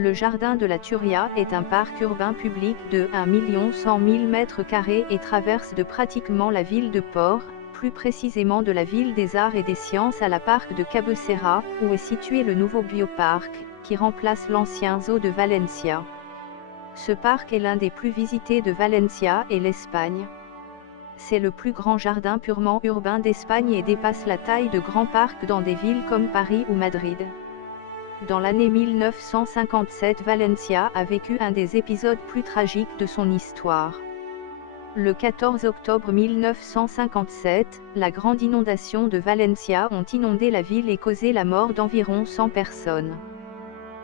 Le Jardin de la Turia est un parc urbain public de 1 100 000 m² et traverse de pratiquement la ville de Port, plus précisément de la ville des Arts et des Sciences à la parc de Cabecera, où est situé le nouveau bioparc, qui remplace l'ancien zoo de Valencia. Ce parc est l'un des plus visités de Valencia et l'Espagne. C'est le plus grand jardin purement urbain d'Espagne et dépasse la taille de grands parcs dans des villes comme Paris ou Madrid. Dans l'année 1957, Valencia a vécu un des épisodes plus tragiques de son histoire. Le 14 octobre 1957, la grande inondation de Valencia ont inondé la ville et causé la mort d'environ 100 personnes.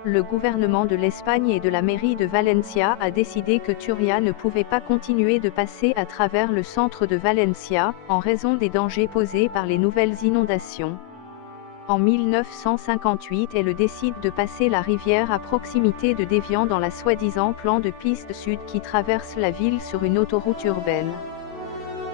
Le gouvernement de l'Espagne et de la mairie de Valencia a décidé que Turia ne pouvait pas continuer de passer à travers le centre de Valencia, en raison des dangers posés par les nouvelles inondations. En 1958, elle décide de passer la rivière à proximité de Dévian dans la soi-disant plan de piste sud qui traverse la ville sur une autoroute urbaine.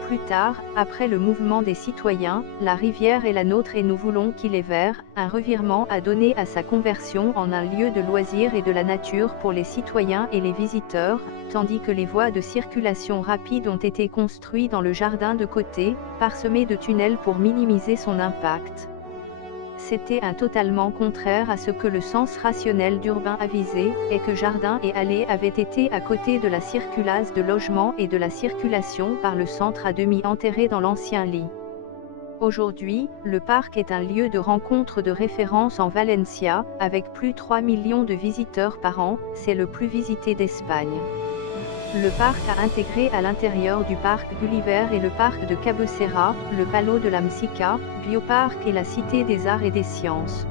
Plus tard, après le mouvement des citoyens, la rivière est la nôtre et nous voulons qu'il est vert, un revirement a donné à sa conversion en un lieu de loisirs et de la nature pour les citoyens et les visiteurs, tandis que les voies de circulation rapide ont été construites dans le jardin de côté, parsemées de tunnels pour minimiser son impact. C'était un totalement contraire à ce que le sens rationnel d'Urbain avisait, et que jardins et allées avaient été à côté de la circulation de logements et de la circulation par le centre à demi enterré dans l'ancien lit. Aujourd'hui, le parc est un lieu de rencontre de référence en Valencia, avec plus de 3 millions de visiteurs par an, c'est le plus visité d'Espagne. Le parc a intégré à l'intérieur du parc Gulliver et le parc de Cabecera, le Palo de la Msica, Bioparc et la Cité des Arts et des Sciences.